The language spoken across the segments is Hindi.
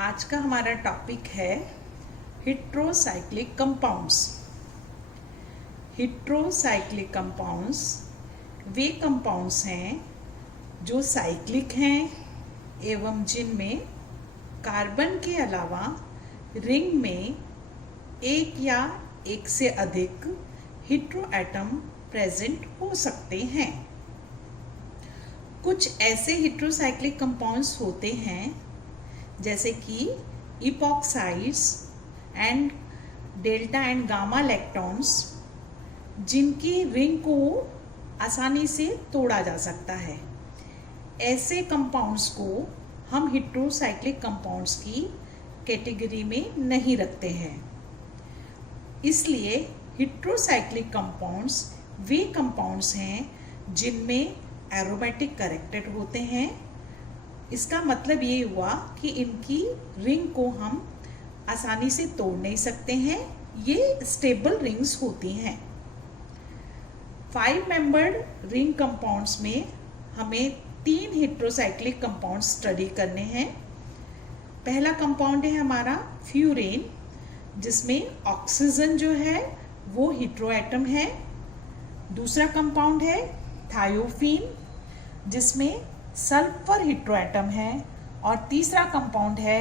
आज का हमारा टॉपिक है हेट्रोसाइक्लिक कंपाउंड्स। हेट्रोसाइक्लिक कंपाउंड्स वे कंपाउंड्स हैं जो साइक्लिक हैं एवं जिनमें कार्बन के अलावा रिंग में एक या एक से अधिक हेट्रो एटम प्रेजेंट हो सकते हैं। कुछ ऐसे हेट्रोसाइक्लिक कंपाउंड्स होते हैं जैसे कि इपॉक्साइड्स एंड डेल्टा एंड गामा लैक्टोन्स, जिनकी रिंग को आसानी से तोड़ा जा सकता है। ऐसे कंपाउंड्स को हम हेट्रोसाइक्लिक कंपाउंड्स की कैटेगरी में नहीं रखते हैं। इसलिए हेट्रोसाइक्लिक कंपाउंड्स वे कंपाउंड्स हैं जिनमें एरोमेटिक कैरेक्टर होते हैं। इसका मतलब ये हुआ कि इनकी रिंग को हम आसानी से तोड़ नहीं सकते हैं, ये स्टेबल रिंग्स होती हैं। 5 मेंबर्ड रिंग कंपाउंड्स में हमें 3 हेट्रोसाइक्लिक कंपाउंड स्टडी करने हैं। पहला कंपाउंड है हमारा फ्यूरेन, जिसमें ऑक्सीजन जो है वो हेट्रो एटम है। दूसरा कंपाउंड है थायोफीन, जिसमें सल्फर हेट्रो एटम है। और तीसरा कंपाउंड है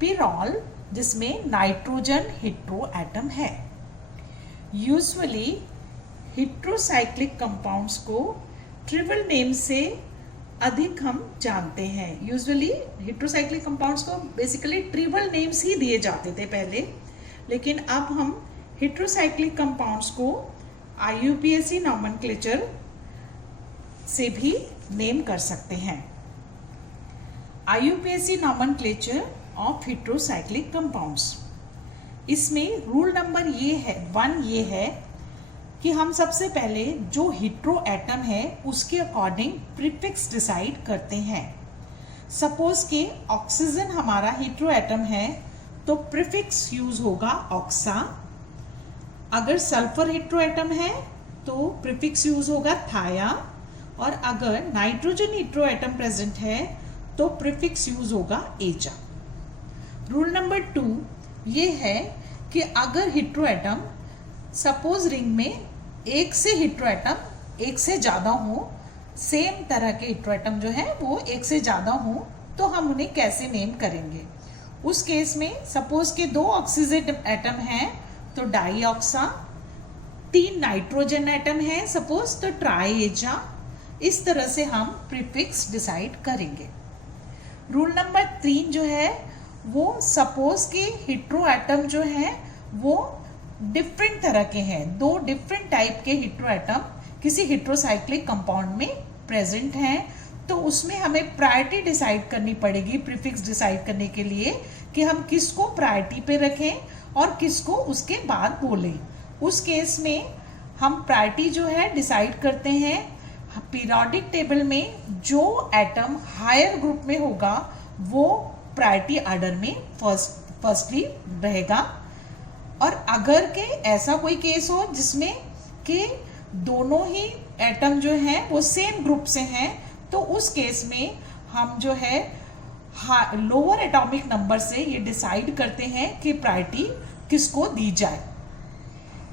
पिरॉल, जिसमें नाइट्रोजन हेट्रो एटम है। यूजुअली हेट्रोसाइक्लिक कंपाउंड्स को ट्रिपल नेम से अधिक हम जानते हैं। यूजुअली हेट्रोसाइक्लिक कंपाउंड्स को बेसिकली ट्रिपल नेम्स ही दिए जाते थे पहले, लेकिन अब हम हेट्रोसाइक्लिक कंपाउंड्स को IUPAC नॉमेनक्लेचर से भी नेम कर सकते हैं। IUPAC nomenclature of heterocyclic compounds, इसमें रूल नंबर 1 ये है कि हम सबसे पहले जो हेट्रो एटम है उसके अकॉर्डिंग प्रीफिक्स डिसाइड करते हैं। सपोज कि ऑक्सीजन हमारा हेट्रो एटम है तो प्रीफिक्स यूज होगा ऑक्सा। अगर सल्फर हेट्रो एटम है तो प्रीफिक्स यूज होगा थाया। और अगर नाइट्रोजन हेट्रो एटम प्रेजेंट है तो प्रीफिक्स यूज होगा एजा। रूल नंबर 2 ये है कि अगर हेट्रो एटम सपोज रिंग में एक से हेट्रो एटम एक से ज़्यादा हो, सेम तरह के हेट्रो एटम जो है वो एक से ज़्यादा हो, तो हम उन्हें कैसे नेम करेंगे। उस केस में सपोज के 2 ऑक्सीजन एटम हैं तो डाई ऑक्सा, 3 नाइट्रोजन एटम है सपोज तो ट्राई एजा। इस तरह से हम प्रीफिक्स डिसाइड करेंगे। रूल नंबर 3 जो है वो सपोज के हेट्रो एटम जो है वो डिफरेंट तरह के हैं, 2 डिफरेंट टाइप के हेट्रो एटम किसी हेट्रोसाइक्लिक कंपाउंड में प्रेजेंट हैं, तो उसमें हमें प्रायोरिटी डिसाइड करनी पड़ेगी प्रीफिक्स डिसाइड करने के लिए कि हम किसको प्रायोरिटी पे रखें और किसको उसके बाद बोलें। उस केस में हम प्रायोरिटी जो है डिसाइड करते हैं पीरियोडिक टेबल में जो एटम हायर ग्रुप में होगा वो प्रायोरिटी ऑर्डर में फर्स्टली रहेगा। और अगर के ऐसा कोई केस हो जिसमें कि दोनों ही एटम जो हैं वो सेम ग्रुप से हैं, तो उस केस में हम जो है लोअर एटॉमिक नंबर से ये डिसाइड करते हैं कि प्रायोरिटी किसको दी जाए।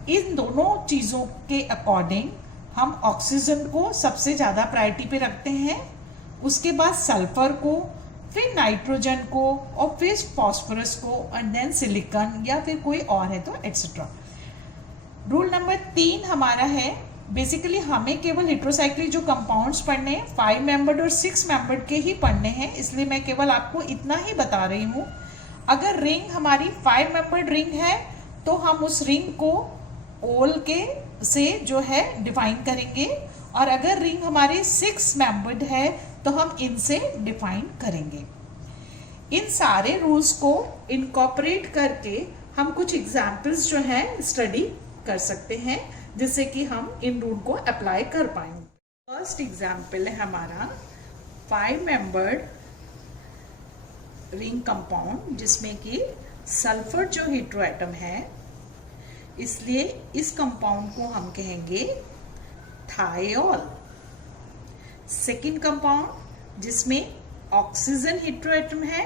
इन दोनों चीज़ों के अकॉर्डिंग हम ऑक्सीजन को सबसे ज़्यादा प्रायोरिटी पे रखते हैं, उसके बाद सल्फर को, फिर नाइट्रोजन को और फिर फॉस्फोरस को एंड देन सिलिकॉन या फिर कोई और है तो एटसेट्रा। रूल नंबर 3 हमारा है बेसिकली हमें केवल हेट्रोसाइक्लिक जो कंपाउंड्स पढ़ने हैं 5 मेंबर्ड और 6 मेंबर्ड के ही पढ़ने हैं, इसलिए मैं केवल आपको इतना ही बता रही हूँ। अगर रिंग हमारी 5 मेंबर्ड रिंग है तो हम उस रिंग को ओल के से जो है डिफाइन करेंगे, और अगर रिंग हमारी 6 मेंबर्ड है तो हम इनसे डिफाइन करेंगे। इन सारे रूल्स को इनकॉर्पोरेट करके हम कुछ एग्जाम्पल्स जो हैं स्टडी कर सकते हैं जिससे कि हम इन रूल को अप्लाई कर पाएंगे। फर्स्ट एग्जाम्पल है हमारा 5 मेंबर्ड रिंग कंपाउंड जिसमें कि सल्फर जो हेट्रो एटम है, इसलिए इस कंपाउंड को हम कहेंगे थायोल। सेकेंड कंपाउंड जिसमें ऑक्सीजन हेट्रोएटम है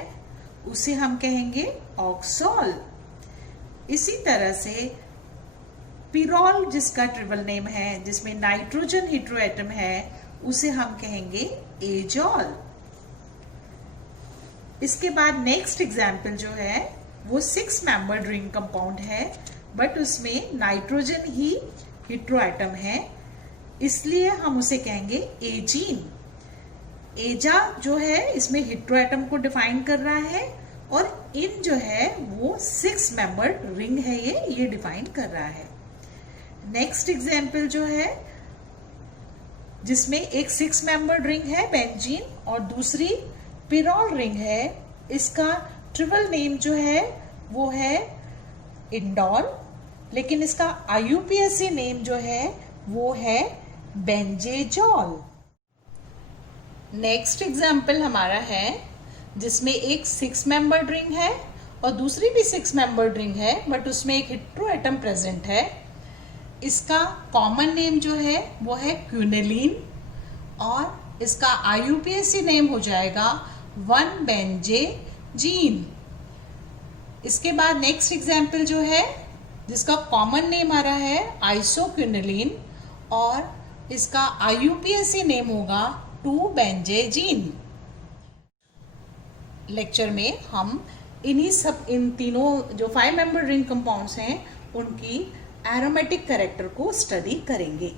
उसे हम कहेंगे ऑक्सॉल। इसी तरह से पिरॉल जिसका ट्रिपल नेम है, जिसमें नाइट्रोजन हेटेरोएटम है, उसे हम कहेंगे एजॉल। इसके बाद नेक्स्ट एग्जाम्पल जो है वो 6 मेंबर्ड रिंग कंपाउंड है, बट उसमें नाइट्रोजन ही हेटेरोएटम है, इसलिए हम उसे कहेंगे एजीन। एजा जो है इसमें हेटेरोएटम को डिफाइन कर रहा है, और इन जो है वो 6 मेंबर्ड रिंग है, ये डिफाइन कर रहा है। नेक्स्ट एग्जाम्पल जो है जिसमें एक 6 मेंबर्ड रिंग है बेंजीन और दूसरी पिरॉल रिंग है, इसका ट्रिपल नेम जो है वो है इंडॉल, लेकिन इसका IUPAC नेम जो है वो है बेंजेजॉल। नेक्स्ट एग्जाम्पल हमारा है जिसमें एक 6 मेंबर्ड रिंग है और दूसरी भी 6 मेंबर्ड रिंग है, बट उसमें एक हेटेरोएटम प्रेजेंट है। इसका कॉमन नेम जो है वो है क्विनेलिन और इसका IUPAC नेम हो जाएगा 1-बेंजेजीन। इसके बाद नेक्स्ट एग्जाम्पल जो है जिसका कॉमन नेम आ रहा है आइसोक्विनेलिन और इसका IUPAC नेम होगा 2-बेंजेजीन। लेक्चर में हम इन तीनों जो 5 मेंबर रिंग कंपाउंड्स हैं उनकी एरोमेटिक कैरेक्टर को स्टडी करेंगे।